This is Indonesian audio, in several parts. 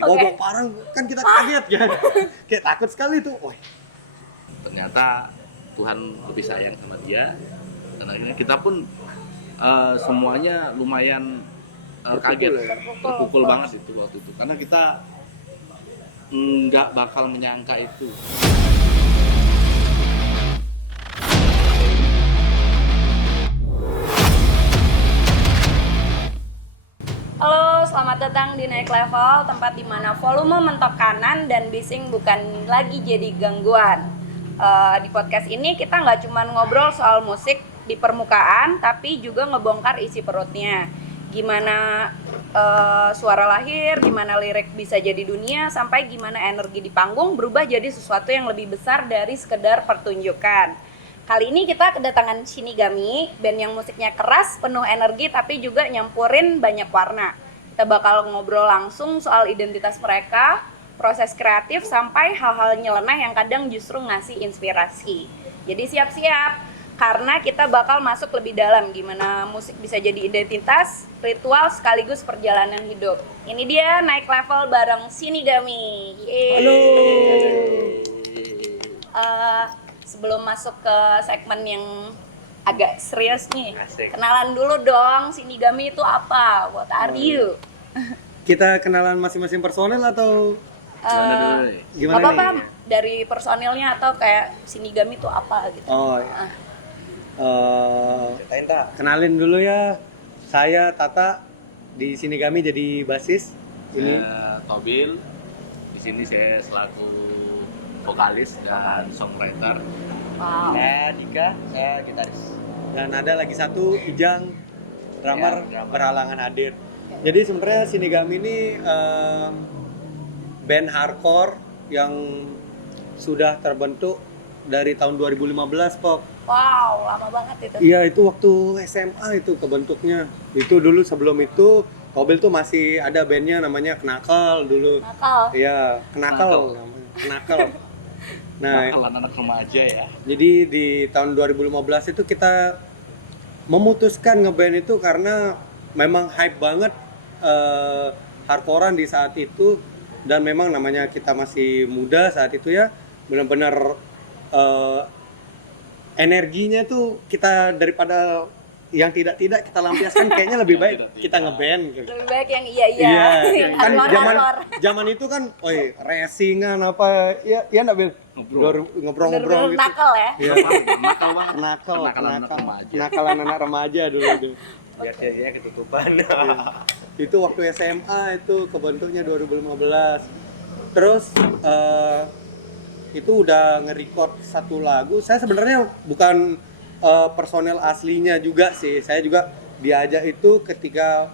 Bawa parang kan kita kaget kan. Kayak takut sekali tuh. Wah, Ternyata Tuhan lebih sayang sama dia. Dan akhirnya kita pun semuanya lumayan kaget, terpukul banget itu waktu itu. Karena kita nggak bakal menyangka itu. Halo, selamat datang di Naik Level, tempat di mana volume mentok kanan dan bising bukan lagi jadi gangguan. Di podcast ini kita nggak cuma ngobrol soal musik di permukaan, tapi juga ngebongkar isi perutnya. Gimana suara lahir, gimana lirik bisa jadi dunia, sampai gimana energi di panggung berubah jadi sesuatu yang lebih besar dari sekedar pertunjukan. Kali ini kita kedatangan Shinigami, band yang musiknya keras, penuh energi, tapi juga nyampurin banyak warna. Kita bakal ngobrol langsung soal identitas mereka, proses kreatif, sampai hal-hal nyeleneh yang kadang justru ngasih inspirasi. Jadi siap-siap, karena kita bakal masuk lebih dalam gimana musik bisa jadi identitas, ritual, sekaligus perjalanan hidup. Ini dia Naik Level bareng Shinigami. Yeay. halo. Sebelum masuk ke segmen yang agak serius nih, Asik. kenalan dulu dong, Shinigami itu apa? What are you? Kita kenalan masing-masing personel atau Gimana dulu nih? gimana Apa-apa nih? dari personilnya atau kayak Shinigami itu apa gitu? Oh, iya. Kenalin dulu ya. Saya Tata, di Shinigami jadi basis. Ini Saya Tobil. Di sini saya selaku vokalis dan songwriter. Wow. Saya Dika, saya gitaris. dan ada lagi satu Ijang, drummer, Ya, drummer. berhalangan hadir. Jadi sebenarnya Shinigami ini band hardcore yang sudah terbentuk dari tahun 2015 kok. Wow, lama banget itu. Iya, itu waktu SMA itu kebentuknya. Itu dulu sebelum itu Tobil tuh masih ada bandnya namanya Knuckle dulu. Nakal. Iya, Knuckle Knuckle. namanya. Knuckle. Nah, Kalau anak remaja ya. jadi di tahun 2015 itu kita memutuskan ngeband itu karena memang hype banget hardcorean di saat itu, dan memang namanya kita masih muda saat itu ya, benar-benar energinya tuh kita daripada yang tidak kita lampiaskan kayaknya lebih baik kita ngeband gitu. Lebih baik yang iya yang kan hardcore. zaman itu kan, oi, racingan apa, ya nggak Bil? Ngobrol-ngobrol Bener-bener gitu. nakal ya. Iya, Nakal banget. kenakalan anak remaja. kenakalan anak remaja dulu tuh. Biar dia ketutupan. Itu waktu SMA itu kebentuknya 2015. Terus itu udah nge-record satu lagu. Saya sebenarnya bukan personel aslinya juga sih. Saya juga diajak itu ketika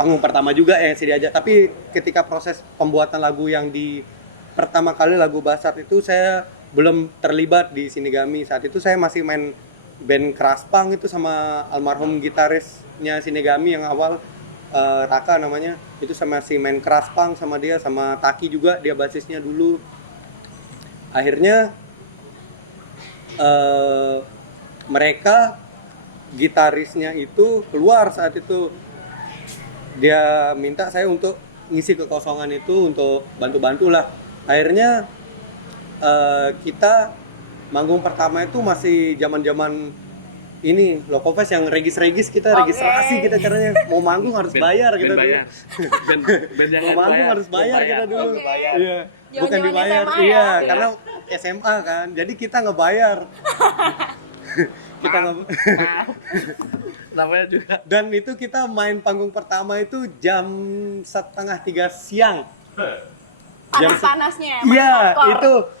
panggung pertama juga yang saya diajak. Tapi ketika proses pembuatan lagu yang di pertama kali lagu Basart itu saya belum terlibat di Shinigami. Saat itu saya masih main band Crash Punk itu sama almarhum gitarisnya Shinigami yang awal, Raka namanya. Itu saya masih main Crash Punk sama dia, sama Taki juga, dia basisnya dulu. Akhirnya mereka gitarisnya itu keluar saat itu. Dia minta saya untuk ngisi kekosongan itu, untuk bantu-bantu lah. Akhirnya kita manggung pertama itu masih zaman-zaman ini Lokofest yang regis-regis, kita Oke. registrasi kita caranya. Mau manggung harus bayar kita dulu. bayar. Band yang Mau manggung harus bayar kita dulu. Oke. Iya. Bukan Zaman-zaman dibayar. SMA Iya, ya. karena SMA kan. Jadi kita ngebayar. Kita Namanya juga. dan itu kita main panggung pertama itu jam 2:30 siang. Panas-panasnya. Iya, hardcore.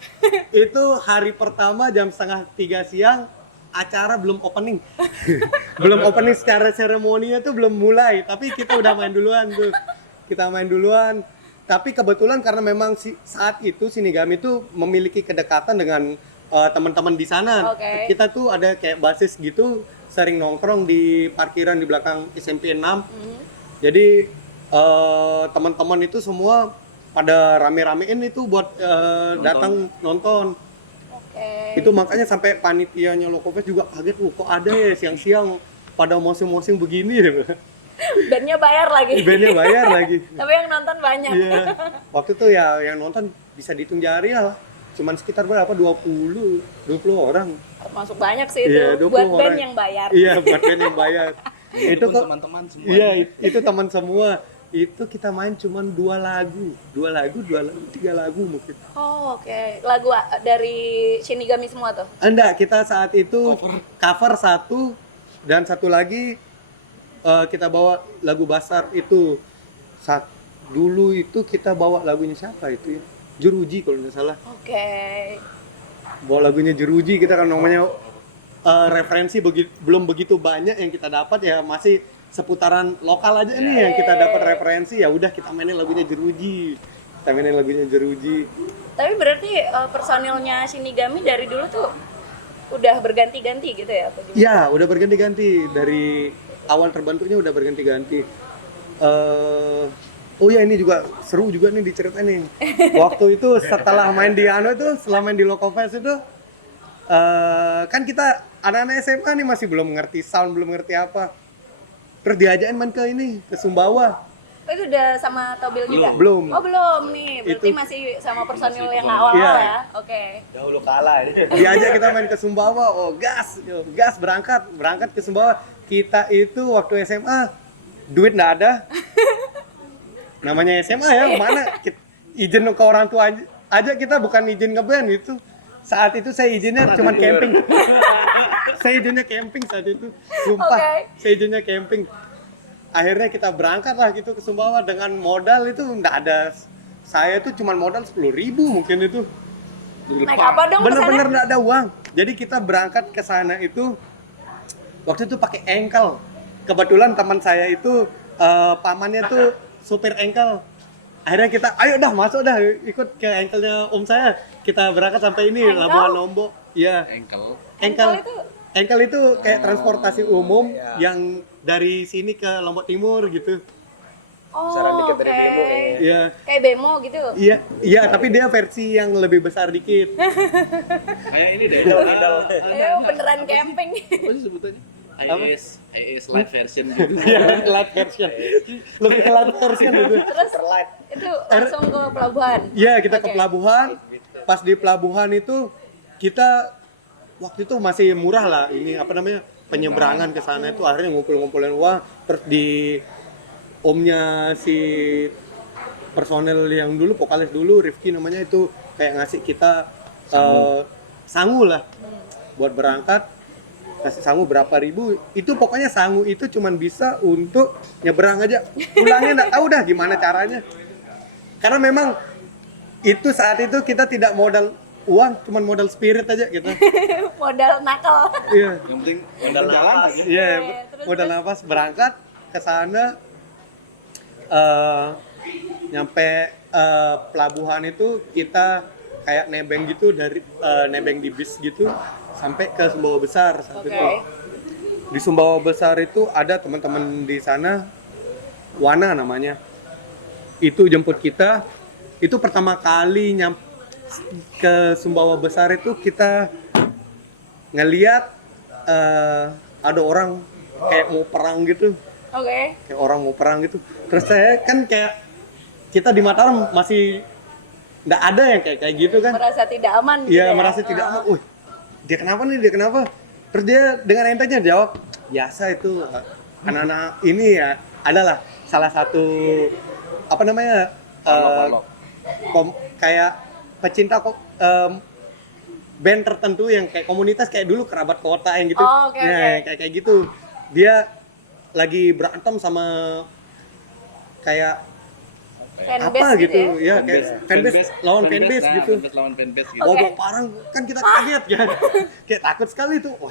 itu hari pertama jam 2:30 siang, acara belum opening. Belum opening, secara seremoninya tuh belum mulai, tapi kita udah main duluan tuh. Kita main duluan. Tapi kebetulan karena memang saat itu Shinigami tuh memiliki kedekatan dengan teman-teman di sana. Oke. Kita tuh ada kayak basis gitu, sering nongkrong di parkiran di belakang SMP 6. Jadi teman-teman itu semua pada rame-ramein itu buat datang nonton. Oke. Itu makanya sampai panitianya Lokofest juga kaget, kok ada ya siang-siang pada mosing-mosing begini ya. Bandnya bayar lagi. Bandnya bayar lagi. Tapi yang nonton banyak. Iya. Waktu itu ya yang nonton bisa dihitung jari lah. Cuman sekitar berapa? 20 orang. Termasuk banyak sih itu. Iya, 20 Buat band orang. yang bayar. Iya, buat band yang bayar. itu kok teman-teman semua. Iya, itu teman semua. Itu kita main cuman 2 lagu, 3 lagu mungkin. Oh, oke. Lagu dari Shinigami semua tuh. Enggak, kita saat itu cover satu dan satu lagi kita bawa lagu Basar itu. Dulu itu kita bawa lagunya siapa itu ya? Jeruji kalau nggak salah. Oke. Bawa lagunya Jeruji, kita kan namanya referensi belum begitu banyak yang kita dapat ya, masih seputaran lokal aja nih yang kita dapat referensi. Ya udah kita mainin lagunya Jeruji. Tapi berarti personilnya Shinigami dari dulu tuh udah berganti-ganti gitu ya? Atau gimana? Ya, udah berganti-ganti dari awal terbentuknya udah berganti-ganti. Oh ya, ini juga seru juga nih diceritain nih. Waktu itu setelah main di setelah main di Lokofest itu kan kita anak-anak SMA nih masih belum ngerti sound, belum ngerti apa. Terus diajakin main ke Sumbawa. Oh, itu udah sama Tobil juga? Belum. Oh, belum nih. Berarti Itu- masih sama personil yang awal-awal Iya. ya? Oke. Dahulu kalah ini. Diajak kita main ke Sumbawa. Oh, gas berangkat ke Sumbawa. Kita itu waktu SMA duit nggak ada. Namanya SMA ya, mana izin ke orang tua aja kita bukan izin ngeband itu. Saat itu saya izinnya cuma camping. Saya izinnya camping saat itu. Sumpah, Oke. saya izinnya camping. Akhirnya kita berangkat lah gitu ke Sumbawa dengan modal itu nggak ada. Saya tuh cuma modal 10.000 mungkin itu. Naik apa dong ke sana? Bener-bener nggak ada uang. Jadi kita berangkat ke sana itu waktu itu pakai engkel. Kebetulan teman saya itu pamannya tuh supir engkel. Akhirnya kita, ayo dah masuk dah, ikut ke engkelnya om saya. Kita berangkat sampai ini Engkel? Labuan Lombok. Iya. Engkel itu? Engkel itu kayak transportasi umum yang dari sini ke Lombok Timur gitu. Oh, Besaran dikit oke. dari Bemo kayaknya. Iya. Kayak Bemo gitu? Iya, tapi dia versi yang lebih besar dikit. Kayak ini deh. Beneran camping. Apa sih sebutannya? IAS live version gitu. Iya, light version. Lebih ke light version gitu. Terus itu langsung ke pelabuhan? Iya, kita ke Oke. pelabuhan. Pas di pelabuhan itu kita waktu itu masih murah lah ini apa namanya penyeberangan ke sana itu, akhirnya ngumpulin uang. Terus di omnya si personel yang dulu, vokalis dulu, Rifki namanya, itu kayak ngasih kita sangu lah buat berangkat. Kasih sangu berapa ribu, itu pokoknya sangu itu cuman bisa untuk nyebrang aja, pulangnya nggak tahu dah gimana caranya, karena memang itu saat itu kita tidak modal uang, cuman modal spirit aja gitu. Modal nakal. Iya, Yang penting Modal jalan nafas. aja. iya, terus, modal nafas berangkat ke sana. Nyampe pelabuhan itu kita kayak nebeng gitu, dari nebeng di bis gitu sampai ke Sumbawa Besar saat Oke. itu. Di Sumbawa Besar itu ada teman-teman di sana, Wana namanya. Itu jemput kita. Itu pertama kali ke Sumbawa Besar itu kita ngeliat ada orang kayak mau perang gitu. Oke. Kayak orang mau perang gitu. Terus saya kan kayak kita di Mataram masih nggak ada yang kayak gitu kan. Merasa tidak aman gitu Iya, ya? merasa tidak aman. Wih, dia kenapa? Terus dia dengan entengnya jawab, biasa itu anak-anak ini ya, adalah salah satu apa namanya kayak pecinta band tertentu yang kayak komunitas kayak dulu Kerabat Kota yang gitu. Oh, oke, Nah, oke. kayak gitu. Dia lagi berantem sama kayak Fanbase apa gitu ya? ya, kayak fanbase lawan fanbase gitu. Fanbase lawan fanbase gitu. Oke. Wabah parang kan kita kaget kan. Kayak takut sekali tuh. Wah.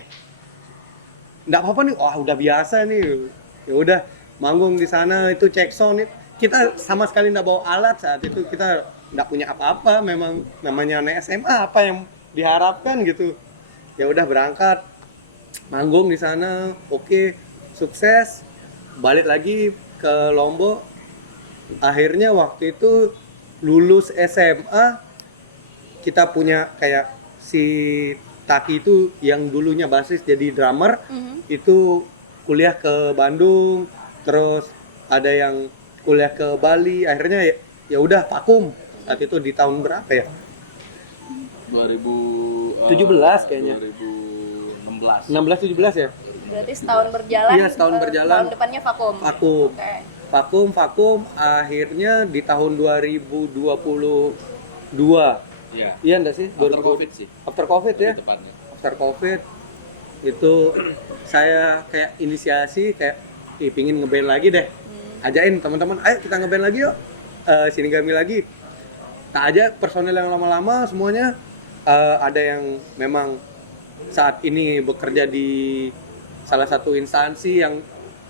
Enggak apa-apa nih. Wah, udah biasa nih. Ya udah manggung di sana itu cek sound. Kita sama sekali enggak bawa alat saat itu. Kita enggak punya apa-apa, memang namanya anak SMA, apa yang diharapkan gitu. Ya udah berangkat. Manggung di sana. Oke, sukses. Balik lagi ke Lombok. Akhirnya waktu itu lulus SMA, kita punya kayak si Taki itu yang dulunya basis jadi drummer, itu kuliah ke Bandung. terus ada yang kuliah ke Bali, akhirnya ya udah vakum. Saat itu di tahun berapa ya? 2017 kayaknya. 2016. 16 17 ya? Berarti setahun berjalan. Iya, setahun berjalan. Tahun depannya vakum. Vakum. Oke. Vakum akhirnya di tahun 2022. Iya. Iya enggak sih? After Covid sih. After Covid ya. Lebih tepatnya. After Covid itu saya kayak inisiasi kayak pingin ngeband lagi deh. Ajain teman-teman, ayo kita ngeband lagi yuk. Shinigami lagi. Tak aja personel yang lama-lama semuanya ada yang memang saat ini bekerja di salah satu instansi yang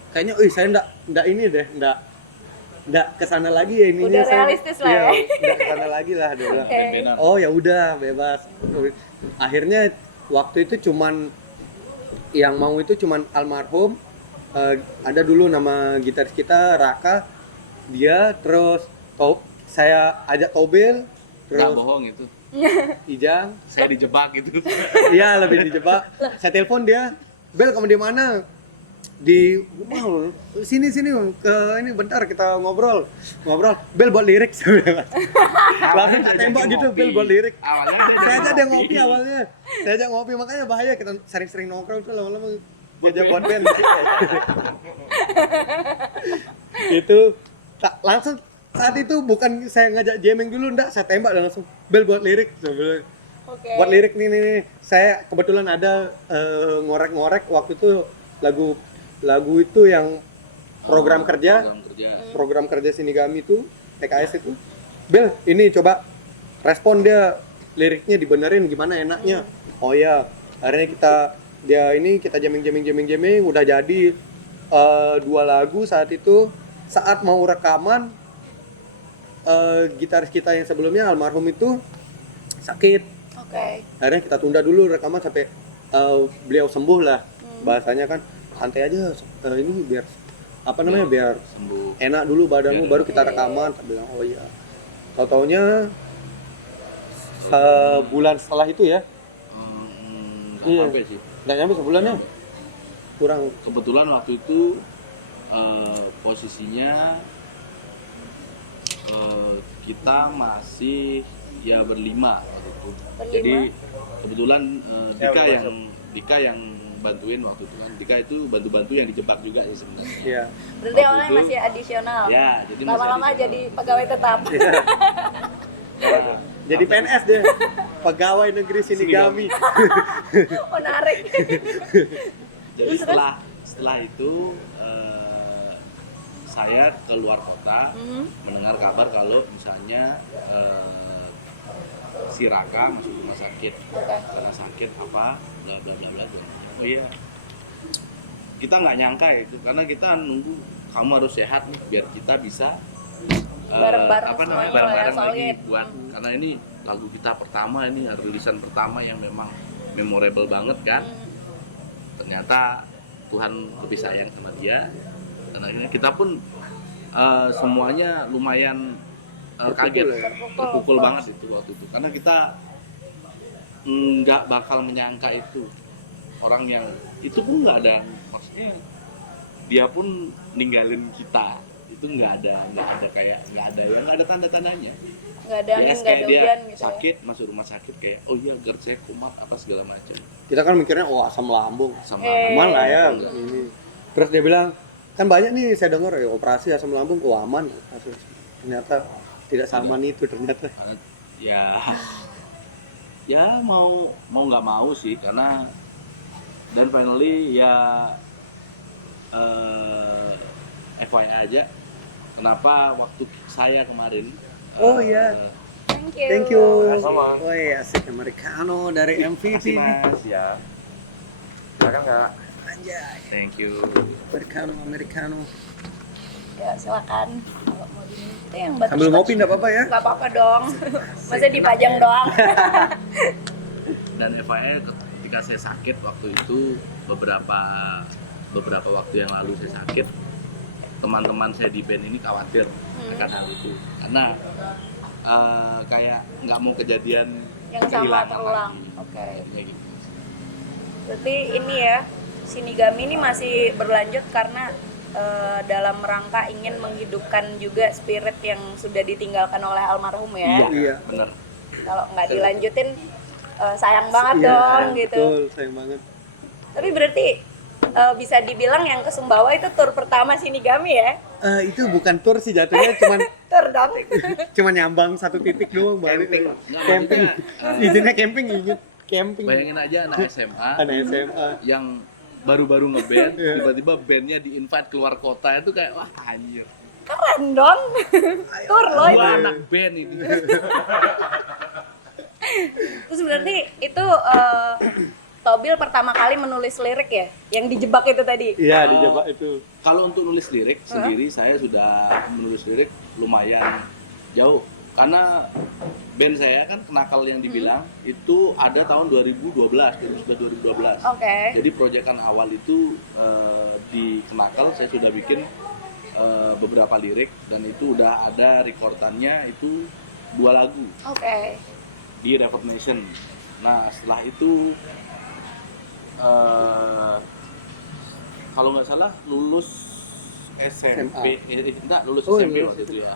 kayaknya, saya ndak ini deh, ndak kesana lagi ya ininya. Udah realistis lah ya. Ndak kesana lagi lah dia bilang. Oke. Ben-benan. Oh ya udah bebas. Akhirnya waktu itu cuman yang mau itu cuman almarhum. Ada dulu nama gitaris kita Raka, dia terus saya ajak Tobel, Nggak terus bohong itu. Ijang. Saya dijebak gitu. Iya lebih dijebak. Saya telepon dia, Bel kamu di mana? Di rumah loh. Sini ke ini bentar kita ngobrol. Bel buat lirik sebenarnya. Langsung tak tembak gitu, Bel buat lirik. Awalnya Saya aja dia ngopi awalnya. Saya aja ngopi makanya bahaya kita sering-sering nongkrong tuh lama-lama diajak buat band. Itu langsung saat itu bukan saya ngajak jamming dulu, enggak, saya tembak dan langsung Bel buat lirik sebenarnya. Oke. Buat lirik nih. Saya kebetulan ada ngorek-ngorek waktu itu lagu itu yang program kerja Shinigami itu PKS itu. Bel, ini coba respon dia liriknya dibenerin gimana enaknya. Oh ya, akhirnya kita jamming udah jadi 2 lagu saat itu. Saat mau rekaman gitaris kita yang sebelumnya almarhum itu sakit. Oke. Akhirnya kita tunda dulu rekaman sampai beliau sembuh lah. Bahasanya kan santai aja ini biar biar sembuh. enak dulu badanmu baru kita Oke. rekaman. Saya bilang oh iya. Tahu-taunya sebulan setelah itu ya. Iya. Sampai sih. Nggak nyampe sebulannya. Kurang. Kebetulan waktu itu posisinya kita masih ya berlima waktu itu. Jadi kebetulan Dika yang bantuin waktu itu kan. Dika itu bantu-bantu yang dijebak juga sih sebenarnya. Iya. Berarti Waktu awalnya itu- masih adisional. Ya, jadi masih Lama-lama additional. jadi pegawai tetap. Nah, Jadi PNS dia. Pegawai Negeri Shinigami. Menarik. jadi setelah itu saya keluar kota mendengar kabar kalau misalnya si Raka masuk rumah sakit karena sakit apa bla bla bla bla. Oh iya, kita nggak nyangka ya itu karena kita nunggu kamu harus sehat nih biar kita bisa Bareng-bareng apa semuanya namanya bareng-bareng lah ya, lagi solid. buat karena ini lagu kita pertama, ini rilisan pertama yang memang memorable banget kan. Ternyata Tuhan lebih sayang sama dia karena akhirnya kita pun semuanya lumayan kaget, terpukul banget itu waktu itu karena kita nggak bakal menyangka itu orang yang itu pun nggak ada, maksudnya dia pun ninggalin kita itu nggak ada kayak nggak ada tanda-tandanya. Nggak ada angin, Yes, nggak ada kayak dia hujan gitu. sakit masuk rumah sakit kayak oh iya GERD saya kumat apa segala macam Kita kan mikirnya asam lambung. sama Aman lah ya. Enggak. Ini. Terus dia bilang, kan banyak nih saya dengar ya operasi asam lambung aman. Ternyata tidak seaman itu ternyata. Ya mau nggak mau sih karena dan finally ya FYI aja kenapa waktu saya kemarin Oh iya. Thank you. Sama. Woi, asik Americano dari MVP. Mas Ya. Silakan Kak. Anjay. thank you. Americano. Ya silakan kalau mau diminum. Itu yang bagus. Sambil ngopi enggak apa-apa ya? Nggak apa-apa dong. Masa dipajang doang. Dan FYI ketika saya sakit waktu itu beberapa waktu yang lalu saya sakit, teman-teman saya di band ini khawatir akan hal itu karena kayak nggak mau kejadian Yang sama kehilangan terulang. lagi. Oke. Akhirnya gitu. Berarti ini ya, Shinigami ini masih berlanjut karena dalam rangka ingin menghidupkan juga spirit yang sudah ditinggalkan oleh almarhum ya. Iya. Benar. Kalau nggak dilanjutin sayang banget Iya, dong gitu. Betul, sayang banget. Tapi berarti bisa dibilang yang ke Sumbawa itu tur pertama Shinigami ya? Itu bukan tour sih jatuhnya, Tur dong. cuma nyambang satu titik doang balik. Camping. Izinnya camping, izin camping. Bayangin aja anak SMA Anak SMA. yang baru-baru ngeband, Iya. tiba-tiba bandnya di-invite keluar kota itu kayak wah anjir. Keren dong. Tur loh itu. Dua anak band ini. Terus berarti itu Tobil pertama kali menulis lirik ya? Yang dijebak itu tadi? Iya, dijebak itu. Kalau untuk nulis lirik sendiri saya sudah menulis lirik lumayan jauh karena band saya kan Kenakal yang dibilang itu ada tahun 2012. Oke. Jadi proyekan awal itu di Kenakal saya sudah bikin beberapa lirik dan itu udah ada rekordannya itu 2 lagu Oke. di Reverb Nation. Nah setelah itu kalau nggak salah lulus SMP, enggak lulus Oh, SMP lulus waktu itu ya.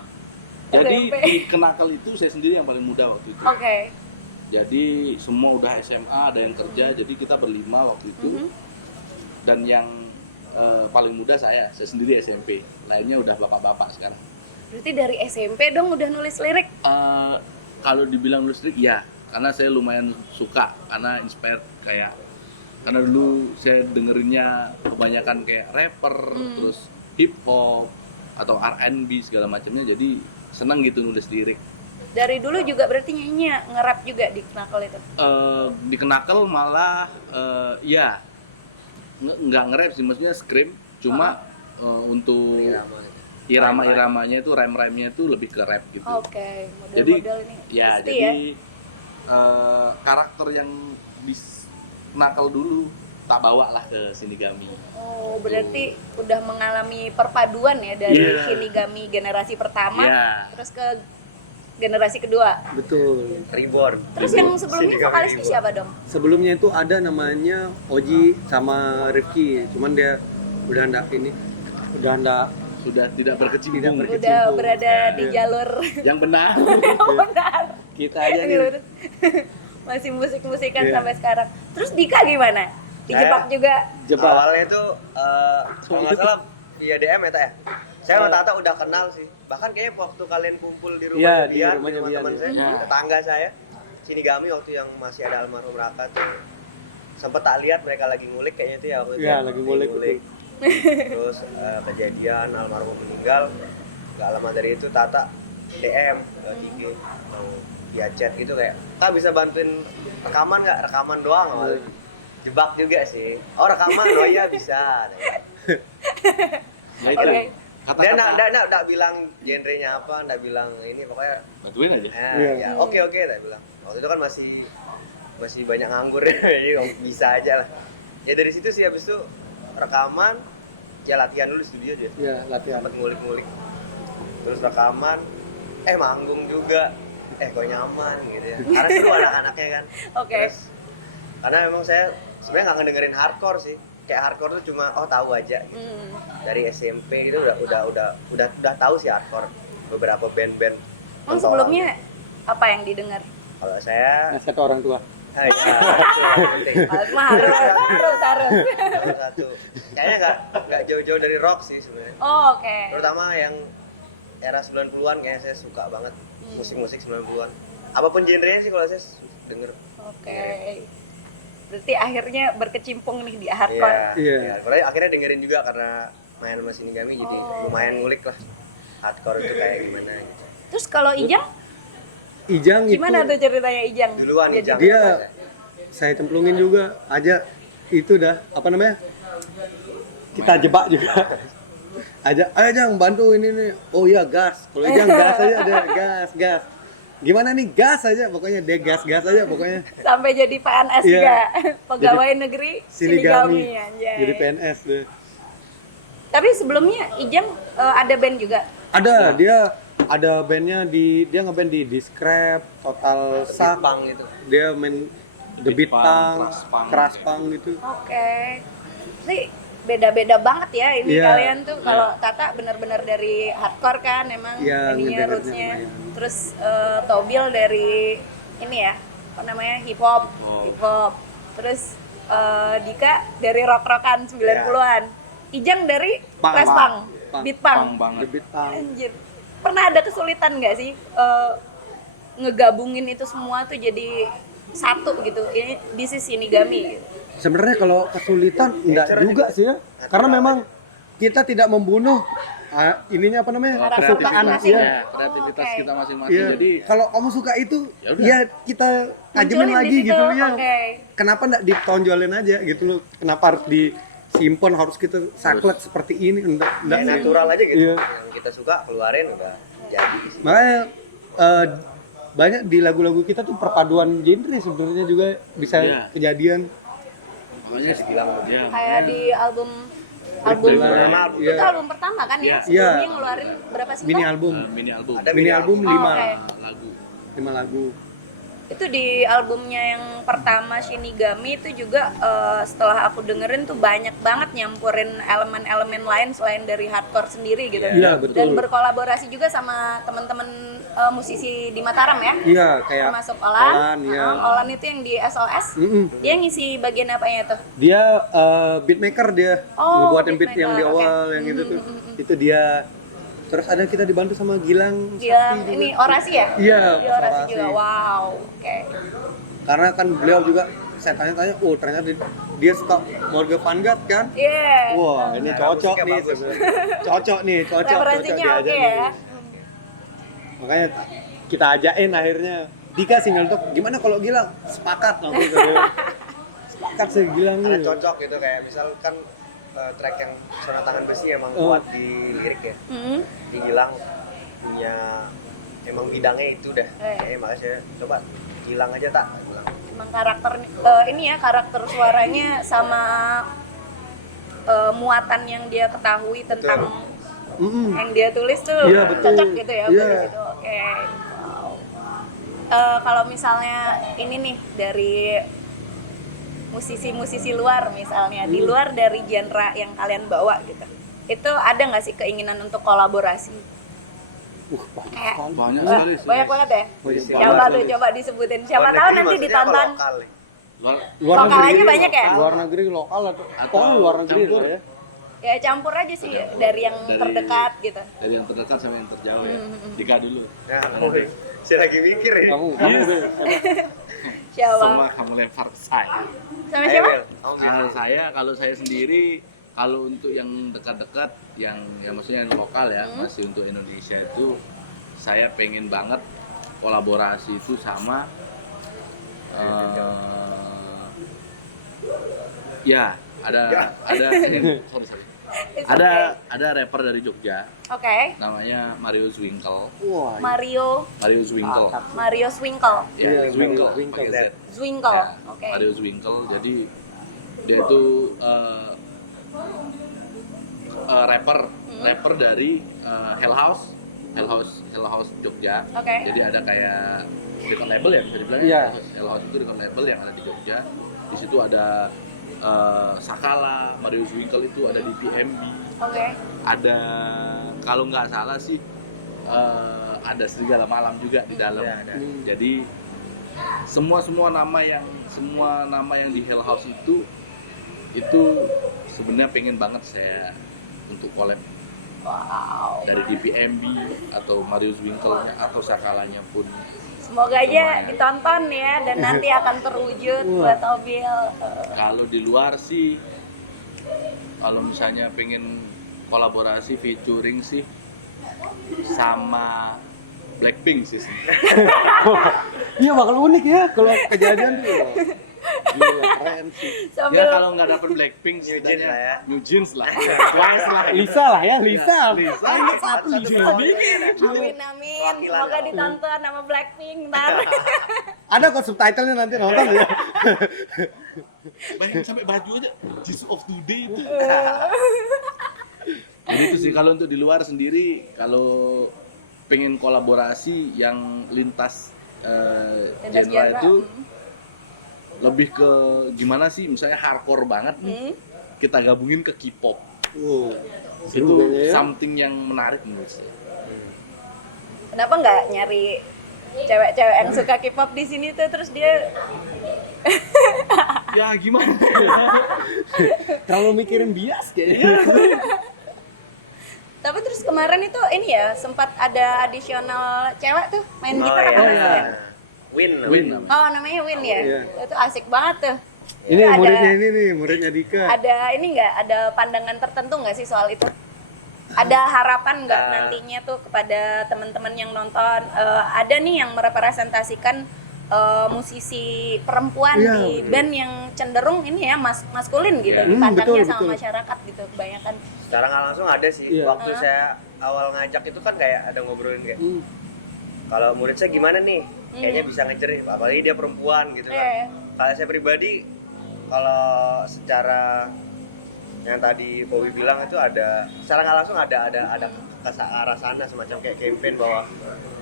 Jadi SMP. di Kenakal itu saya sendiri yang paling muda waktu itu. Oke. Jadi semua udah SMA, ada yang kerja, jadi kita berlima waktu itu. Dan yang paling muda saya sendiri SMP. Lainnya udah bapak-bapak sekarang. Berarti dari SMP dong udah nulis lirik? Kalau dibilang nulis lirik, ya, karena saya lumayan suka, karena inspired kayak karena dulu saya dengerinnya kebanyakan kayak rapper, terus hip hop atau R&B segala macamnya, jadi senang gitu nulis lirik. Dari dulu juga berarti nyanyinya nge-rap juga di Kenakal itu? Di Kenakal malah ya nggak nge-rap sih, maksudnya scream, cuma untuk irama-iramanya itu rhyme-rhyme-nya itu lebih ke rap gitu. Oke, Jadi model-model ini. ya Pasti jadi karakter yang di Nakal dulu tak bawa lah ke Shinigami. Oh, berarti udah mengalami perpaduan ya dari Iya. Shinigami generasi pertama Iya. terus ke generasi kedua. Betul. Reborn. Terus yang sebelumnya Shinigami vokalisnya Reborn. siapa dong? Sebelumnya itu ada namanya Oji sama Rifki, cuman dia udah ndak ini, udah ndak. Sudah tidak berkecimpung. Tidak berkecimpung. Udah berada di Iya. jalur Yang benar. benar. Kita aja Ini nih. lurus. Masih musik-musikan Iya. sampai sekarang. Terus Dika gimana? Dijebak juga. Jebak. Awalnya tuh kalau nggak salah via DM ya, Tak, ya. Saya sama Tata udah kenal sih. Bahkan kayaknya waktu kalian kumpul di Iya, rumahnya di Bian, rumahnya rumah Bian, teman ya. saya, Iya. tetangga saya, Shinigami waktu yang masih ada almarhum Raka tuh. Sempet tak lihat mereka lagi ngulik kayaknya tuh ya waktu itu. Iya, lagi ngulik, betul. Terus kejadian almarhum meninggal, nggak lama dari itu Tata DM ke IG via chat gitu kayak, "Kak bisa bantuin rekaman nggak?" Rekaman doang awalnya. Jebak juga sih. Oh rekaman, oh iya bisa. Nah itu Oke. Dia kata-kata nggak bilang genrenya apa, nggak bilang ini pokoknya. bantuin aja. Iya. Ya oke tak bilang. Waktu itu kan masih banyak nganggur ya, jadi bisa aja lah. Ya dari situ sih habis itu rekaman, ya latihan dulu studio dia. Iya, latihan. Sempat ngulik-ngulik. Terus rekaman, manggung juga. Kok nyaman gitu ya. Karena seru anak-anaknya kan. Oke. Terus, karena memang saya sebenarnya nggak ngedengerin hardcore sih. Kayak hardcore tuh cuma tahu aja gitu. Dari SMP gitu udah tahu sih hardcore, beberapa band-band. Emang sebelumnya apa yang didengar? Kalau saya Nasihat orang tua. ya, itu penting. Harus. Salah satu. Kayaknya nggak jauh-jauh dari rock sih sebenarnya. Oh, oke. Terutama yang era 90-an kayaknya saya suka banget musik-musik 90-an. Apapun genrenya sih kalau saya denger. Oke. Berarti akhirnya berkecimpung nih di hardcore. Iya. Kalau akhirnya dengerin juga karena main sama Shinigami jadi lumayan ngulik lah. Hardcore itu kayak gimana gitu. Terus kalau Ijang, Ijang gimana itu tuh ceritanya Ijang? Duluan Jadi- Ijang. dia saya cemplungin juga aja itu dah apa namanya? Kita jebak juga. Aja, ayo Jang bantu ini nih. Oh iya gas. Kalau Ijang gas aja ada gas. Gimana nih gas aja pokoknya dia gas aja pokoknya. Sampai jadi PNS Iya. juga. Pegawai negeri Shinigami. Shinigami anjay. Jadi PNS deh. Tapi sebelumnya Ijang ada band juga. Ada dia ada bandnya dia ngeband di Discrep, Total Sak. Bang gitu. Dia main The Beat Punk, Crash Punk gitu. Oke. Jadi beda-beda banget ya ini Iya. kalian tuh. Kalau Tata benar-benar dari hardcore kan emang Iya, ininya ngedengernya rootsnya. lumayan. Terus Tobil dari ini ya, apa namanya, hip hop. Terus Dika dari rock-rockan 90-an. Ijang dari Punk. press punk, beat punk. Punk banget. Lebih tahu. Anjir. Pernah ada kesulitan nggak sih ngegabungin itu semua tuh jadi satu gitu? Ini this is Shinigami gitu. Sebenarnya kalau kesulitan enggak Natural juga juga. sih ya. Karena memang kita tidak membunuh ininya apa namanya? Karakter Kesukaan masing-masing. ya. Ya, kreativitas Oke. kita masing-masing. Iya. Jadi Kalau kamu suka itu, Ya udah. ya kita ajemin Munculin di lagi situ, gitu ya. oke. Kenapa enggak ditonjolin aja gitu loh? Kenapa harus disimpan, harus kita saklek seperti ini? Enggak Kayak sih. natural aja gitu. Iya. Yang kita suka keluarin udah jadi. Makanya banyak di lagu-lagu kita tuh perpaduan genre sebenarnya juga bisa Iya. kejadian. makanya dibilang. ya, Kayak di album Iya. itu album pertama kan ya? Iya. Sebelumnya ngeluarin berapa sih? Mini album. mini album Ada Mini album Oh, 5 oke. lagu. 5 lagu. Itu di albumnya yang pertama Shinigami itu juga setelah aku dengerin tuh banyak banget nyampurin elemen-elemen lain selain dari hardcore sendiri gitu. Iya, betul. Dan berkolaborasi juga sama teman-teman musisi di Mataram ya. Iya, kayak Termasuk Olan. Olan, iya. Olan itu yang di SOS. Mm-mm. Dia ngisi bagian apanya tuh? Dia beatmaker dia, Oh, ngebuatin beat yang di beatmaker, awal yang itu tuh. Itu dia. Terus ada kita dibantu sama Gilang Dia Sakti juga. ini orasi ya? Iya, Di orasi orasi. juga. Wow. Oke. Karena kan beliau juga saya tanya-tanya, oh ternyata dia suka Morgan Vanguard kan? Iya. Wah, ini cocok musiknya nih. bagus. Cocok nih, cocok Referensinya oke diajak ya. nih. Makanya kita ajakin akhirnya. Dika single top, gimana kalau Gilang? Sepakat langsung saya. Sepakat sih Gilang Karena nih. cocok gitu kayak misalkan track yang Sonata Tangan Besi emang Oh. kuat di lirik ya. Hmm. Dibilang punya emang bidangnya itu dah. Eh. Makanya saya coba hilang aja tak bilang. Emang karakter ini ya, karakter suaranya sama muatan yang dia ketahui tentang Mm-mm. yang dia tulis tuh Iya, betul. cocok gitu ya Iya. buat di situ. Oke. Wow. Kalau misalnya ini nih dari musisi-musisi luar misalnya, di luar dari genre yang kalian bawa gitu, itu ada nggak sih keinginan untuk kolaborasi? Kayak Banyak sekali sih. banyak banget ya. Banyak Siapa banget. tuh, coba disebutin. Siapa Luar tahu negeri nanti maksudnya apa ditonton. lokal ya? Luar Lokal negeri aja banyak ya? Luar negeri lokal atau Atau luar negeri campur. lah ya. Ya campur aja sih dari yang Dari- terdekat gitu. Dari yang terdekat sama yang terjauh ya. Dika dulu. Nah, saya lagi mikir ya. Kamu deh. Siapa? Semua kamu lempar ke saya. Sama Ayo, siapa? Bel. Kamu mikir. Kalau saya sendiri, kalau untuk yang dekat-dekat, yang maksudnya yang lokal ya, masih untuk Indonesia itu, saya pengen banget kolaborasi itu sama ya ada sorry. It's Ada rapper dari Jogja Oke. namanya Mario Zwinkle. Wah, Mario Mario Zwinkle. Swinkel. Ya, Iya, Zwinkle. Zwinkle. pakai Z. Zwinkel. Ya, Oke. Mario Zwinkle. Jadi dia itu rapper dari Hell House Jogja. Oke. Jadi ada kayak record label ya bisa dibilang. Iya. Hell House itu record label yang ada di Jogja. Di situ ada Sakala, Mario Zwinkle itu ada di PMB. Oke. Ada kalau nggak salah sih ada Serigala Malam juga di dalam. Ya, ada. Jadi semua nama yang di Hell House itu sebenarnya pengen banget saya untuk collab Wow. dari DPMB atau Mario Zwinkle-nya atau Sakalanya pun. Semoga aja ditonton ya dan nanti akan terwujud buat Obil. Kalau di luar sih, kalau misalnya pengen kolaborasi featuring sih sama Blackpink sih. iya bakal unik ya kalau kejadian tuh. Gila, keren sih. Sambil Ya kalau nggak dapet Blackpink setidaknya lah ya. New Jeans lah. Twice lah. Lisa lah ya, Lisa. Lisa satu amin amin. Semoga ditonton sama Blackpink ntar. Ada kok subtitlenya nanti nonton ya. Bayangin sampai baju aja Jesus of Today itu. Jadi itu sih kalau untuk di luar sendiri, kalau pengen kolaborasi yang lintas Lintas genre genre. itu lebih ke gimana sih, misalnya hardcore banget nih, kita gabungin ke K-pop. Wow. Itu Seru kayaknya ya. something yang menarik menurut saya. Kenapa nggak nyari cewek-cewek yang suka K-pop di sini tuh terus dia Ya gimana? Terlalu mikirin bias kayaknya. tapi terus kemarin itu ini ya sempat ada additional cewek tuh main gitar apa iya. ya? Win. Win namanya. Oh namanya Win ya? Iya. Itu asik banget tuh. Ini Itu muridnya ini nih, muridnya Dika. ada ini nggak ada pandangan tertentu nggak sih soal itu? Ada harapan nggak nantinya tuh kepada teman-teman yang nonton ada nih yang merepresentasikan musisi perempuan Iya, di betul. band yang cenderung ini ya maskulin gitu Iya. dipandangnya Betul, sama betul. masyarakat gitu kebanyakan. Secara nggak langsung ada sih. Iya. Waktu saya awal ngajak itu kan kayak ada ngobrolin kayak kalau murid saya gimana nih? Kayaknya bisa ngejar nih, apalagi dia perempuan gitu kan. Iya. Kalau saya pribadi, kalau secara yang tadi Bowie bilang itu ada, secara nggak langsung ada ke arah sana semacam kayak campaign bahwa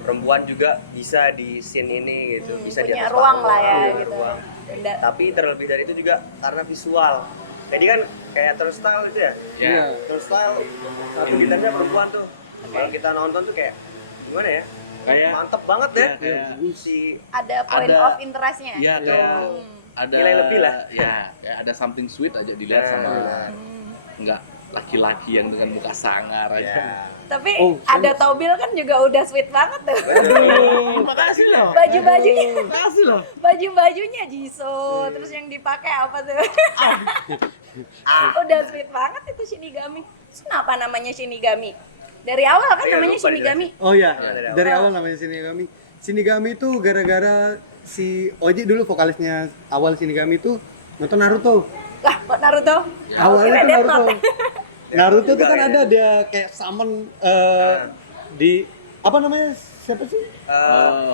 perempuan juga bisa di scene ini gitu, bisa di punya atas ruang panggung, lah ya punya gitu. ruang. Nggak- Tapi terlebih dari itu juga karena visual. Jadi kan kayak turnstile itu ya. Ya. Turnstile satu gitarnya perempuan tuh. Kalau kita nonton tuh kayak gimana ya? Kayak Mantep banget ya. kayak Si Ada point Ada- of interest-nya. ya kayak ada Nilai lebih lah. Ya, kayak ada something sweet aja dilihat sama nggak laki-laki yang dengan muka sangar aja. ya. Tapi Oh, ada Taubil kan juga udah sweet banget tuh. Makasih loh. Baju-bajunya, Makasih loh. baju-bajunya Jisoo, terus yang dipakai apa tuh? Udah sweet banget itu Shinigami. Terus kenapa namanya Shinigami? Dari awal kan Iya, namanya lupa Shinigami. Oh iya, Ya. dari awal namanya Shinigami. Shinigami itu gara-gara si Oji dulu vokalisnya awal Shinigami itu nonton Naruto. Lah, kok Naruto? Awalnya Kira tuh Death Naruto. Note. Naruto tuh Enggak, kan ya. ada dia kayak summon di apa namanya? Siapa sih?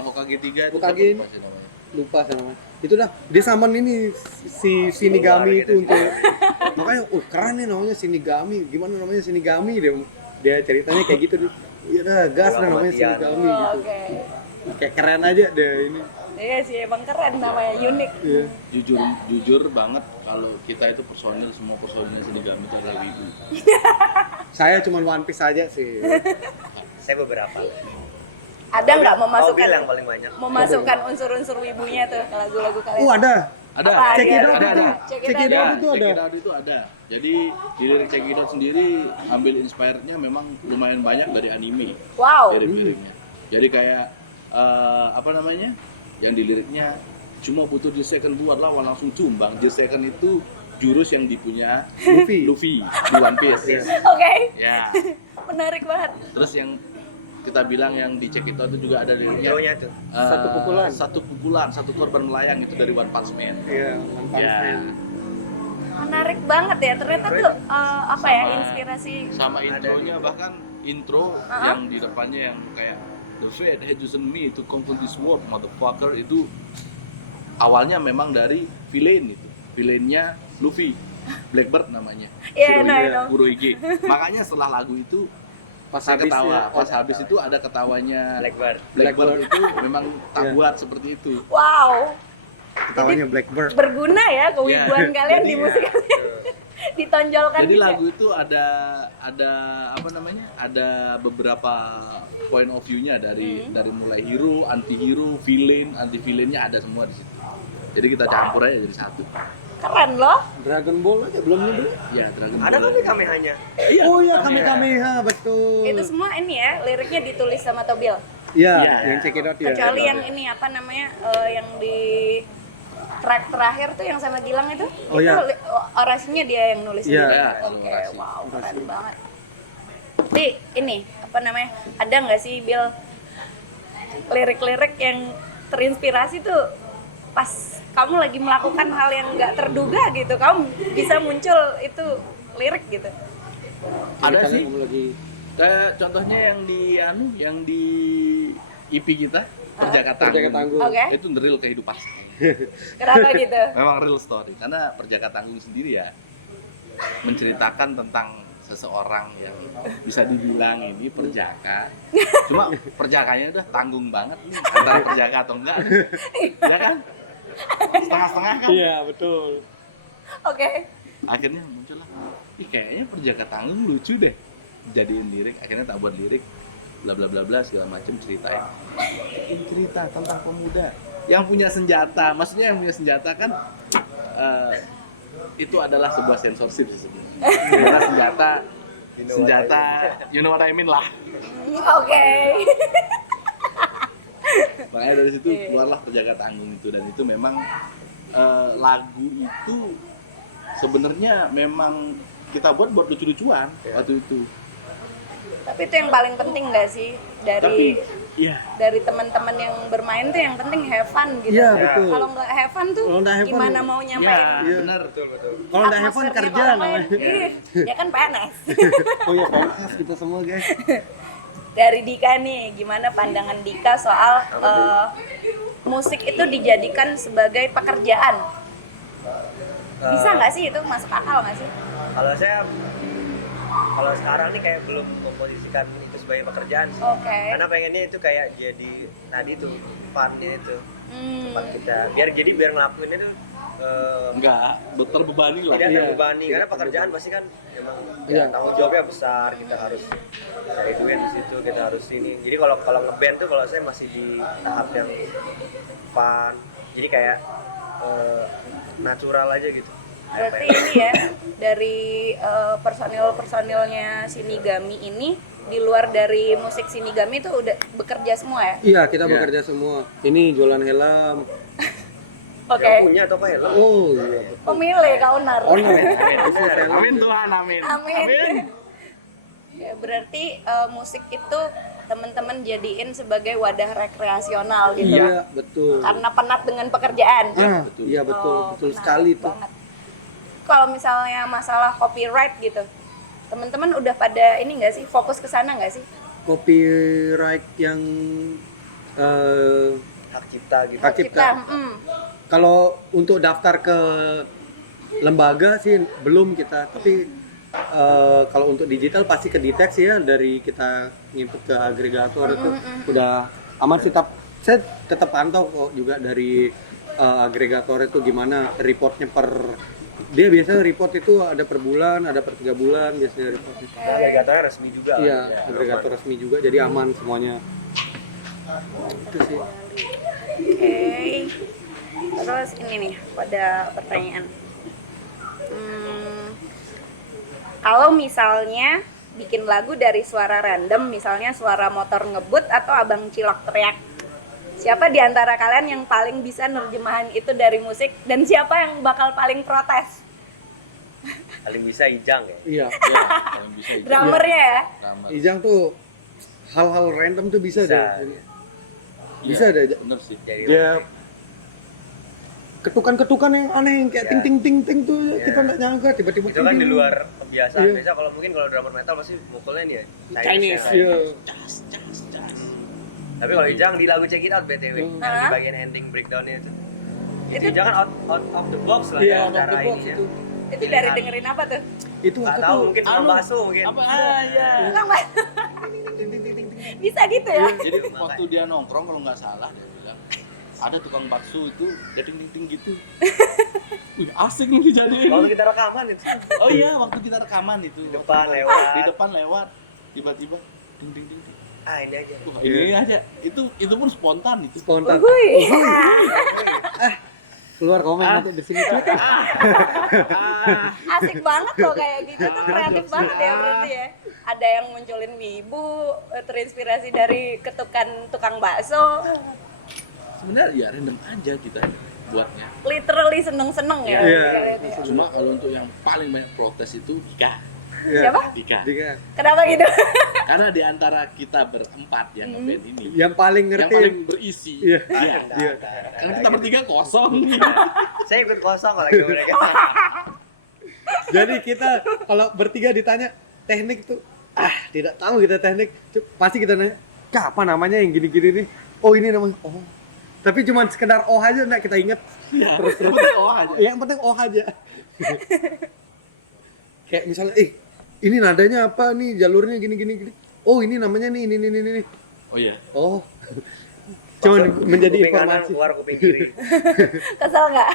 Hokage 3 itu Hokage. lupa sih namanya. Lupa saya namanya. Itu dah dia summon ini si Shinigami Keluar gitu, itu untuk makanya keren nih namanya Shinigami. Gimana namanya Shinigami dia ceritanya kayak gitu tuh. Iya dah, gas dah namanya Kematian. Shinigami Oh, gitu. oke. Kayak keren aja deh ini. Iya sih, emang keren namanya, unik. Iya. Jujur banget kalau kita itu semua personil Shinigami itu adalah wibu. Saya cuma One Piece aja sih. Saya beberapa. Ada nggak Taubil yang paling banyak. memasukkan unsur-unsur wibunya tuh ke lagu-lagu kalian? Ada. Ada. Apa? Check it Ada, out ada. itu. Check it Check it out. out itu Check ada. It Out itu ada. Jadi di lirik Check It Out sendiri ambil inspire-nya memang lumayan banyak dari anime. Wow. Dari liriknya. Jadi kayak apa namanya? Yang di liriknya cuma butuh Jiseiken buat lawan langsung tumbang. Jiseiken itu jurus yang dipunya Luffy. di One Piece. Oke. Ya. Menarik banget. Terus yang kita bilang yang di Check It Out itu juga ada liriknya. Intronya tuh. Satu pukulan. Satu korban melayang itu dari One Punch Man. Iya, One Punch Ya. Man. Menarik banget ya. Ternyata tuh apa ya inspirasi. Sama intronya bahkan intro yang di depannya yang kayak The Fate had chosen me to confront this world motherfucker itu awalnya memang dari villain itu. Villainnya Luffy. Blackbird namanya. Iya, I know. Kurohige. Makanya setelah lagu itu Pas saya habis ketawa. ya, Pas habis itu ada ketawanya Blackbird. Blackbird itu memang tak Iya. buat seperti itu. Wow. ketawanya Blackbird. Berguna ya kewibuan Ya, kalian jadi di ya. musik kalian. Ditonjolkan Jadi gitu ya? lagu itu ada apa namanya? Ada beberapa point of view-nya dari mulai hero, anti hero, villain, anti villainnya ada semua di situ. Jadi kita campur aja jadi satu. Keren loh. Dragon Ball aja belum nyebut. Ya, Dragon Ada Ball. kan Kamehanya. Oh iya, Kamehameha betul. Itu semua ini ya, liriknya ditulis sama Tobil. Iya, Iya. yang check it out ya. Kecuali yang ini apa namanya yang di track terakhir tuh yang sama Gilang itu, Oh, itu iya. orasinya dia yang nulis Iya. sendiri. Iya, Oke, orasi. wow, keren banget. Tapi ini apa namanya? Ada nggak sih Bill lirik-lirik yang terinspirasi tuh pas kamu lagi melakukan hal yang nggak terduga gitu, kamu bisa muncul itu lirik gitu. Ada Ceritanya sih. kamu lagi Kayak contohnya yang di EP kita Perjaka Perjaka Tanggung. Tanggung. Oke. Itu real kehidupan. Kenapa gitu? Memang real story karena Perjaka Tanggung sendiri ya menceritakan tentang seseorang yang bisa dibilang ini perjaka. Cuma perjakanya udah tanggung banget nih antara perjaka atau enggak nih. Ya kan? Setengah-setengah kan? Iya, betul. Oke. Akhirnya muncullah ih kayaknya Perjaka Tanggung lucu deh, jadiin lirik. Akhirnya tak buat lirik, bla bla bla bla segala macem, ceritain. Bikin cerita tentang pemuda yang punya senjata. Maksudnya yang punya senjata kan itu adalah sebuah censorship sebenarnya. Karena senjata, you know what I mean lah. Oke. Makanya dari situ keluarlah Perjaka Tanggung itu, dan itu memang lagu itu sebenarnya memang kita buat lucu-lucuan waktu itu. Tapi itu yang paling penting nggak sih dari Iya. dari teman-teman yang bermain tuh, yang penting have fun gitu. Iya, betul. Kalau nggak have fun tuh Kalau nggak have fun, gimana mau nyampein Iya. Benar. Betul. Kalau udah have fun atmosfernya kerja orang lain? namanya. Ih, ya kan PNS. Oh iya, PNS kita semua guys. Dari Dika nih, gimana pandangan Dika soal musik itu dijadikan sebagai pekerjaan? Bisa nggak sih itu masuk akal nggak sih? Kalau sekarang nih kayak belum memposisikan itu sebagai pekerjaan sih. Oke. Karena pengennya itu kayak jadi tadi tuh funnya itu tempat kita biar ngelakuin itu Enggak, terbebani lah. tidak Iya. terbebani, karena pekerjaan pasti kan emang Iya. tanggung jawabnya besar, kita harus cari duit di situ, kita harus ini. Jadi kalau ngeband tuh kalau saya masih di tahap yang fun, jadi kayak natural aja gitu. Berarti ini ya, dari personil-personilnya Shinigami ini, di luar dari musik Shinigami itu udah bekerja semua ya? Iya, kita Iya. bekerja semua. Ini jualan helm. Oke. Yang punya atau apa ya? Oh iya. Pemilih Kak Unar. Owner. Amin Tuhan, amin. Amin. Ya, berarti musik itu teman-teman jadiin sebagai wadah rekreasional gitu. Iya, betul. Karena penat dengan pekerjaan. betul. Iya betul, Oh, betul menarik sekali tuh. banget. Kalau misalnya masalah copyright gitu, teman-teman udah pada ini nggak sih, fokus ke sana nggak sih? Copyright yang Hak cipta gitu. Hak cipta. Kalau untuk daftar ke lembaga sih belum kita, tapi kalau untuk digital pasti ke deteksi ya, dari kita nginput ke agregator itu udah aman sih. Saya tetap pantau kok juga dari agregator itu gimana reportnya dia biasanya report itu ada per bulan, ada per 3 bulan biasanya reportnya. Nah, agregatornya resmi juga. Iya, Ya, agregator resmi juga, jadi aman semuanya. Itu sih. Oke. Terus ini nih, pada pertanyaan. Kalau misalnya bikin lagu dari suara random, misalnya suara motor ngebut atau abang cilok teriak, siapa di antara kalian yang paling bisa nerjemahan itu dari musik, dan siapa yang bakal paling protes? Paling bisa Ijang ya. Iya. Ya, paling bisa itu. Drummernya ya? Drummer. Ijang tuh hal-hal random tuh bisa Bisa. deh. Bisa deh. Bener sih. Jadi Dia ketukan-ketukan yang aneh yang kayak Ya. ting ting ting ting tuh Ya. kita nggak nyangka tiba-tiba itu kan ting, di ting. luar kebiasaan. Iya. Biasa kalau mungkin kalau drummer metal pasti mukulnya nih ya. Chinese. ya. Iya. Tapi kalau Ijang di lagu Check It Out BTW, yang di Hah? bagian ending breakdown-nya itu. Itu- Ijang kan out of the box lah Iya, ya, out of cara the box ininya. itu. Itu dari dengerin apa tuh? Itu Nggak aku tahu, tuh mungkin tukang bakso mungkin. Apa? Iya. Tukang bakso. Bisa gitu ya? Jadi waktu dia nongkrong kalau nggak salah dia bilang ada tukang bakso itu jadi ting gitu. Wih, asik nih dijadiin. Kalau kita rekaman itu Oh iya, waktu kita rekaman itu. di depan lewat. Di depan lewat tiba-tiba ting ting ting. Ah, ini aja. Wah, ini aja. Itu pun spontan itu. spontan. Wuih. Keluar komen nanti di sini tweet. Asik banget loh kayak gitu tuh, kreatif banget ya berarti ya. Ada yang munculin wibu, terinspirasi dari ketukan tukang bakso. Sebenarnya ya random aja kita buatnya. Literally seneng-seneng ya. Iya. kita lihat ya. Cuma kalau untuk yang paling banyak protes itu Dika. Iya. Siapa? Dika. Dika. Kenapa gitu? Karena di antara kita berempat yang ngeband ini, Yang paling yang ngerti. paling berisi. Iya. Iya. Iya. Karena kita bertiga kosong. Saya ikut kosong kalau lagi mereka. Jadi kita kalau bertiga ditanya teknik tuh, tidak tahu kita teknik. Pasti kita nanya, "Kak, apa namanya yang gini-gini nih?" "Oh, ini namanya." "Oh." Tapi cuma sekedar "oh" aja enggak kita inget. Iya. Terus Oh aja. yang penting "oh" aja. Kayak misalnya, ini nadanya apa nih, jalurnya gini. "Oh, ini namanya nih ini." Oh iya. "Oh." Cuman menjadi Kuping kanan informasi. keluar kuping kiri. Kesel nggak?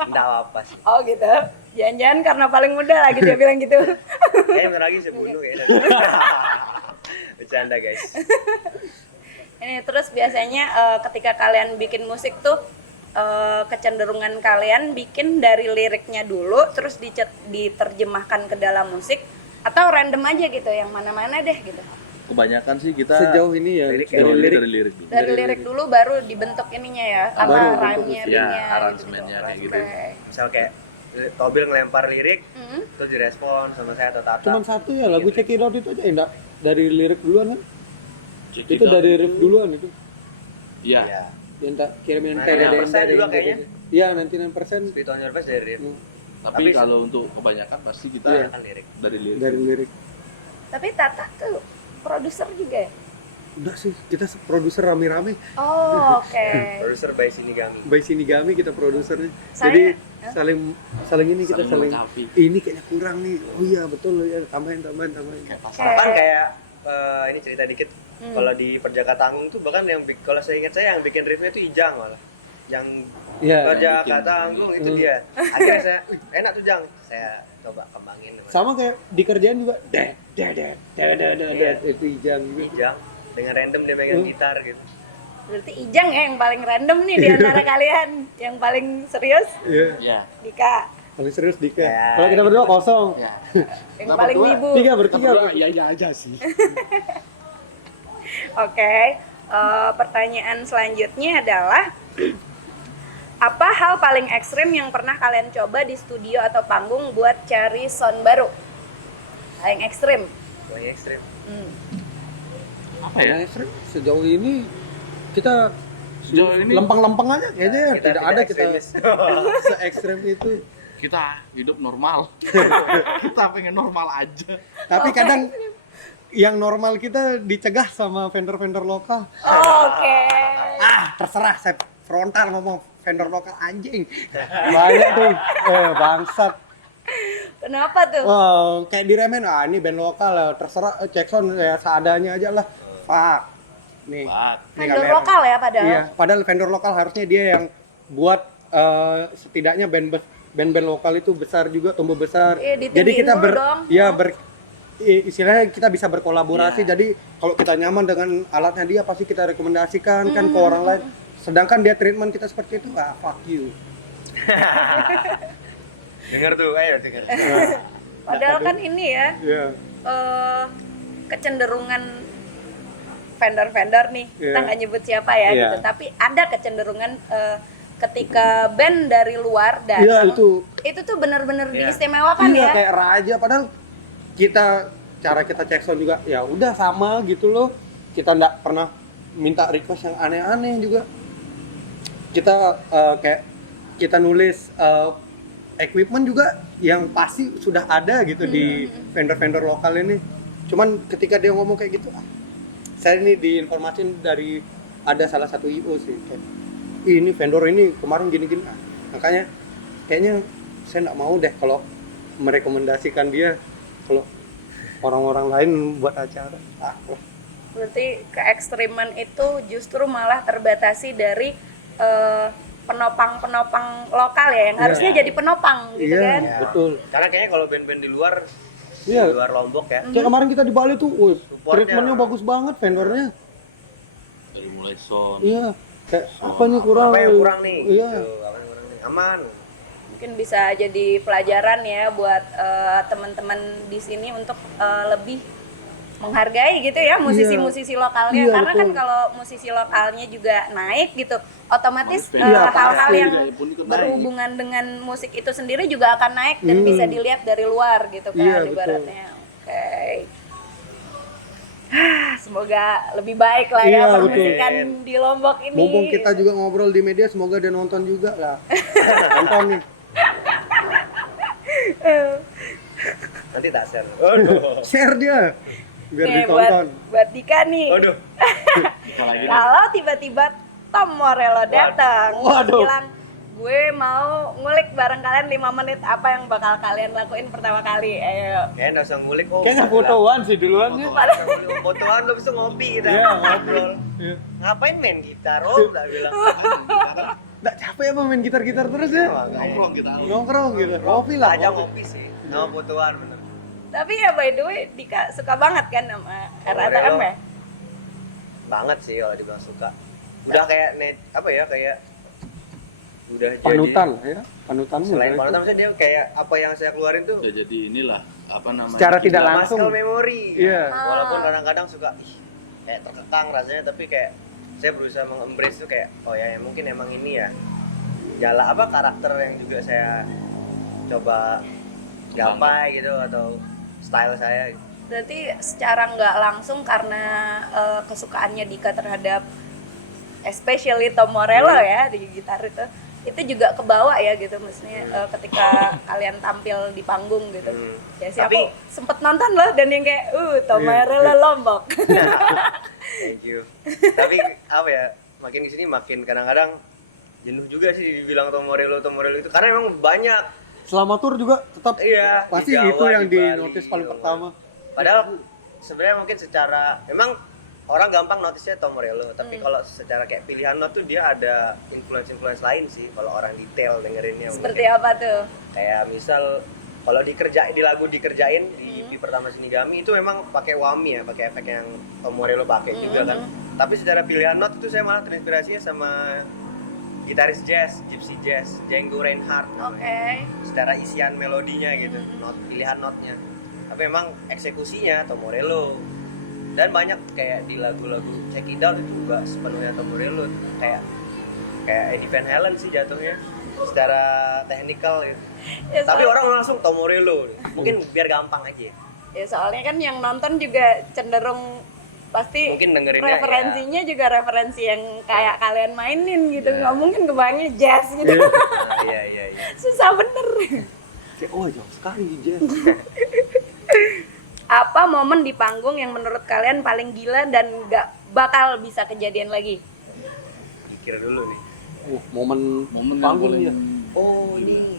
Enggak apa sih. Oh gitu. Jangan-jangan karena paling muda lagi dia bilang gitu. Kayaknya bentar lagi saya bunuh ya. Bercanda guys. Ini terus biasanya ketika kalian bikin musik tuh kecenderungan kalian bikin dari liriknya dulu terus diterjemahkan ke dalam musik atau random aja gitu yang mana-mana deh gitu. Kebanyakan sih kita Sejauh ini ya Lirik dari lirik. lirik dulu. Dari lirik dulu baru dibentuk ininya ya, apa Baru rhyme-nya, bentuk, ya, ring-nya aransemennya kayak gitu. Oke. Misal kayak Tobil ngelempar lirik, Hmm. terus direspon sama saya atau Tata. Cuman satu ya lagu Check It Out itu aja enggak dari lirik duluan kan? Check Itu it out dari itu- riff duluan itu. Iya. Iya. Yang tak kirimin 99% juga kayaknya. Iya, 99%. Speed on your face dari riff. Tapi Tapi- kalau untuk kebanyakan pasti kita Iya. Kan lirik. dari lirik. Dari lirik. Tapi Tata tuh produser juga ya? Udah sih, kita produser rame-rame. Oh, oke. Producer by Shinigami. By Shinigami kita produsernya. Saya- Jadi saling ini kita Saling saling melengkapi. ini kayaknya kurang nih. Oh iya betul ya, tambahin. Kayak pas Bahkan kayak ini cerita dikit. Hmm. Kalau di Perjaka Tanggung tuh bahkan kalau saya ingat saya yang bikin riffnya tuh Ijang malah. Yang Iya. Perjaka bikin. Tanggung itu Hmm. dia. Akhirnya saya enak tuh Jang. Saya coba kembangin. Sama kayak di kerjaan juga. Itu Ijang juga. Ijang dengan random dia megang gitar gitu. Berarti Ijang ya yang paling random nih di antara kalian. Yang paling serius Iya. Iya. Dika. Paling serius Dika. Ya, Kalau kita berdua kosong. Iya. Yang Kita paling berdua- wibu. Tiga Kita bertiga. berdua iya aja sih. Oke, pertanyaan selanjutnya adalah apa hal paling ekstrim yang pernah kalian coba di studio atau panggung buat cari sound baru? Paling ekstrim. Paling ekstrim. Hmm. Apa ya? Nah, sejauh ini kita Sejauh ini lempeng-lempeng aja kayaknya tidak ada kita ekstremis. se-ekstrem itu. kita hidup normal. Kita pengen normal aja. Tapi kadang yang normal kita dicegah sama vendor-vendor lokal. Oke. Terserah saya frontal ngomong vendor lokal anjing. Banyak tuh bangsat. Kenapa tuh? Kayak diremen, ini band lokal lah, terserah Jackson ya seadanya aja lah. Fuck. Nih. Wah, nih Vendor kamera. lokal ya padahal. Iya, padahal vendor lokal harusnya dia yang buat setidaknya band-band lokal itu besar juga, tumbuh besar. Iya, ditinggiin Jadi kita dulu dong. istilahnya kita bisa berkolaborasi. Iya. Jadi kalau kita nyaman dengan alatnya dia pasti kita rekomendasikan kan ke orang lain. Sedangkan dia treatment kita seperti itu, fuck you. Dengar tuh, ayo dengar. Padahal kan ini ya Iya. kecenderungan vendor-vendor nih, kita Iya. nggak nyebut siapa ya Iya. gitu, tapi ada kecenderungan ketika band dari luar datang, Iya, itu tuh benar-benar Iya. diistimewakan Iya, ya. kayak raja padahal cara kita cek sound juga ya udah sama gitu loh. Kita nggak pernah minta request yang aneh-aneh juga. Kita kayak kita nulis equipment juga yang pasti sudah ada gitu di vendor-vendor lokal ini. Cuman ketika dia ngomong kayak gitu, saya ini diinformasin dari ada salah satu IO sih. Kayak, ini vendor ini kemarin gini-gini. Makanya kayaknya saya nggak mau deh kalau merekomendasikan dia kalau orang-orang lain buat acara. Berarti keekstriman itu justru malah terbatasi dari penopang-penopang lokal ya yang harusnya jadi penopang gitu Iya, kan. Ya. betul. Karena kayaknya kalau band-band di luar Iya. di luar Lombok ya. Kayak kemarin kita di Bali tuh, Supportnya. treatmentnya bagus banget vendornya. dari mulai sound. Iya. Kayak apa nih kurang? Apa yang kurang nih? Iya. Gitu, apa yang kurang nih? Aman. Mungkin bisa jadi pelajaran ya buat teman-teman di sini untuk lebih menghargai gitu ya musisi-musisi lokalnya, Iya, karena kan betul. kalau musisi lokalnya juga naik gitu, otomatis Iya, hal-hal pasti. yang Pun ikut naik. berhubungan dengan musik itu sendiri juga akan naik dan bisa dilihat dari luar gitu kan, Iya, betul. ibaratnya. Oke. Semoga lebih baik lah ya Iya, permusikan di Lombok ini. Mumpung kita juga ngobrol di media, semoga dia nonton juga lah. Nonton nih. Nanti tak share. Waduh. Share dia. Biar Nih, ditonton. buat Dika nih. Waduh. Apalagi nih. Kalau tiba-tiba Tom Morello datang, Waduh. bilang gue mau ngulik bareng kalian 5 menit, apa yang bakal kalian lakuin pertama kali? Ayo. Kayaknya nggak usah ngulik. Kayaknya fotoan sih duluannya. Fotoan lo bisa ngopi kita Iya, ngobrol. Iya. Ngapain main gitar? Oh, udah bilang. nggak capek apa main gitar-gitar terus ya? Nongkrong kita. Nongkrong gitu, kopi lah. aja kopi. ngopi sih sama fotoan bener. Tapi ya by the way Dika suka banget kan sama RATM ya? Banget sih kalau dibilang suka. Udah kayak net apa ya, kayak udah Panutan jadi ya, panutanmu. selain ya. panutan maksudnya dia kayak apa yang saya keluarin tuh Udah jadi inilah apa namanya? Secara tidak kita- langsung. muscle memory. Iya. Walaupun kadang-kadang suka kayak terkekang rasanya, tapi kayak saya berusaha mengembrace tuh kayak oh ya mungkin emang ini ya jalan apa karakter yang juga saya coba gapai gitu atau style saya gitu. Berarti secara nggak langsung karena kesukaannya Dika terhadap especially Tom Morello ya di gitar itu juga kebawa ya gitu, maksudnya ketika kalian tampil di panggung gitu. Ya sih Tapi- aku sempet nonton loh dan yang kayak Tom Morello Lombok. Thank you. Tapi apa ya, makin kesini makin kadang-kadang jenuh juga sih dibilang Tom Morello itu karena emang banyak. Selama tur juga tetap Iya, pasti di Jawa, itu yang di Bali, di-notice paling gitu. pertama. Padahal sebenarnya mungkin secara memang orang gampang notice-nya Tom Morello, tapi kalau secara kayak pilihan not tuh dia ada influence lain sih kalau orang detail dengerinnya. Seperti mungkin. apa tuh? Kayak misal kalau di lagu dikerjain di EP pertama Shinigami itu memang pakai wami ya, pakai efek yang Tom Morello pakai juga kan. Tapi secara pilihan not itu saya malah terinspirasinya sama gitaris jazz, gypsy jazz, Django Reinhardt namanya. Oke. Secara isian melodinya gitu, pilihan notnya. Tapi memang eksekusinya Tom Morello. Dan banyak kayak di lagu-lagu Check It Out itu juga sepenuhnya Tom Morello, kayak Eddie Van Halen sih jatuhnya secara teknikal ya. Ya, Tapi soal- orang langsung Tom Morello, mungkin biar gampang aja. ya soalnya kan yang nonton juga cenderung pasti Mungkin dengerinnya referensinya juga referensi yang kayak kalian mainin gitu, Ya. nggak mungkin kebayangnya jazz gitu. Nah, iya. Susah bener. Kayak oh jauh sekali jazz. Apa momen di panggung yang menurut kalian paling gila dan nggak bakal bisa kejadian lagi? Pikir dulu nih. Momen Momen yang panggung paling- ya. Oh ini.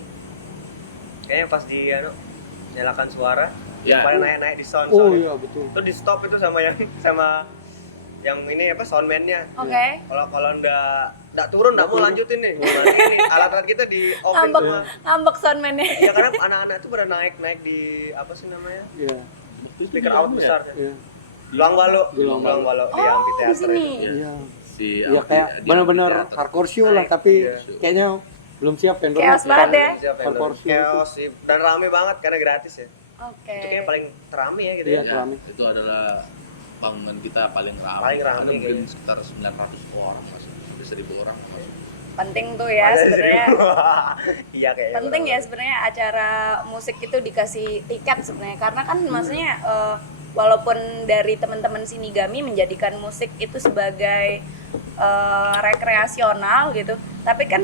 Kayaknya pas di nyalakan suara, Ya. yang paling naik di sound. Oh sound. iya betul. Itu di stop itu sama yang ini apa soundman-nya. Oke. Kalau ndak turun ndak mau lanjutin nih. Nanti ini alat-alat kita di off Ngambek, semua. ngambek soundman-nya. Ya karena anak-anak tuh pada naik di apa sih namanya? Iya. Speaker out besar. Iya. Gelang Balo di Oh, amphitheater di sini. itu. Iya. Si Iya kayak di benar-benar teater. hardcore show lah, tapi Iya. kayaknya belum siap vendor. Chaos banget ya. Siapa yang Hardcore show chaos sih dan rame banget karena gratis ya. Oke. Itu kayaknya paling terame ya gitu Iya. ya. Ya, Rame. itu adalah panggungan kita paling ramai. Paling ramai Ada mungkin kayaknya. sekitar 900 orang masuk, sampai 1000 orang masuk. Penting tuh ya Ada sebenarnya. 1000. Iya kayaknya. Penting ya sebenarnya acara musik itu dikasih tiket sebenarnya, karena kan maksudnya walaupun dari teman-teman Shinigami menjadikan musik itu sebagai rekreasional gitu, tapi kan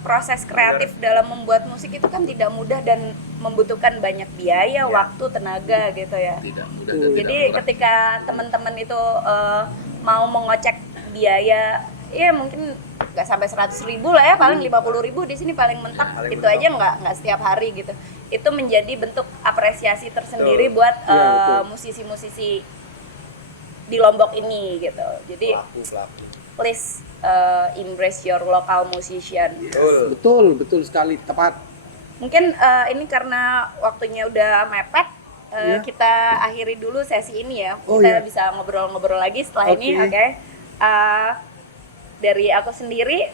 proses kreatif dalam membuat musik itu kan tidak mudah dan membutuhkan banyak biaya, waktu, tenaga gitu ya. Tidak mudah dan Jadi tidak murah. ketika teman-teman itu mau mengocek biaya, ya mungkin nggak sampai 100.000 lah ya, paling 50.000 di sini paling mentok. Paling Itu mentok. aja nggak setiap hari gitu. Itu menjadi bentuk apresiasi tersendiri Betul. buat Iya, betul. musisi-musisi di Lombok ini gitu. Jadi Pelaku. please embrace your local musician. Betul. Betul sekali, tepat. Mungkin ini karena waktunya udah mepet, Iya. kita akhiri dulu sesi ini ya. Oh, Kita iya. bisa ngobrol-ngobrol lagi setelah ini, Oke. oke? Dari aku sendiri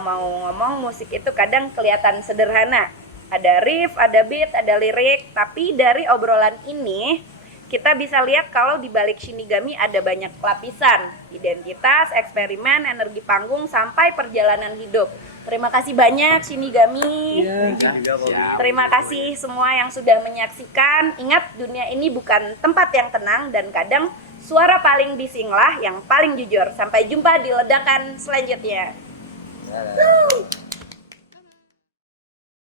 mau ngomong, musik itu kadang kelihatan sederhana. Ada riff, ada beat, ada lirik, tapi dari obrolan ini kita bisa lihat kalau di balik Shinigami ada banyak lapisan, identitas, eksperimen, energi panggung, sampai perjalanan hidup. Terima kasih banyak Shinigami. Iya. Siap. Terima kasih semua yang sudah menyaksikan. Ingat, dunia ini bukan tempat yang tenang dan kadang suara paling bisinglah yang paling jujur. Sampai jumpa di ledakan selanjutnya. Dadah.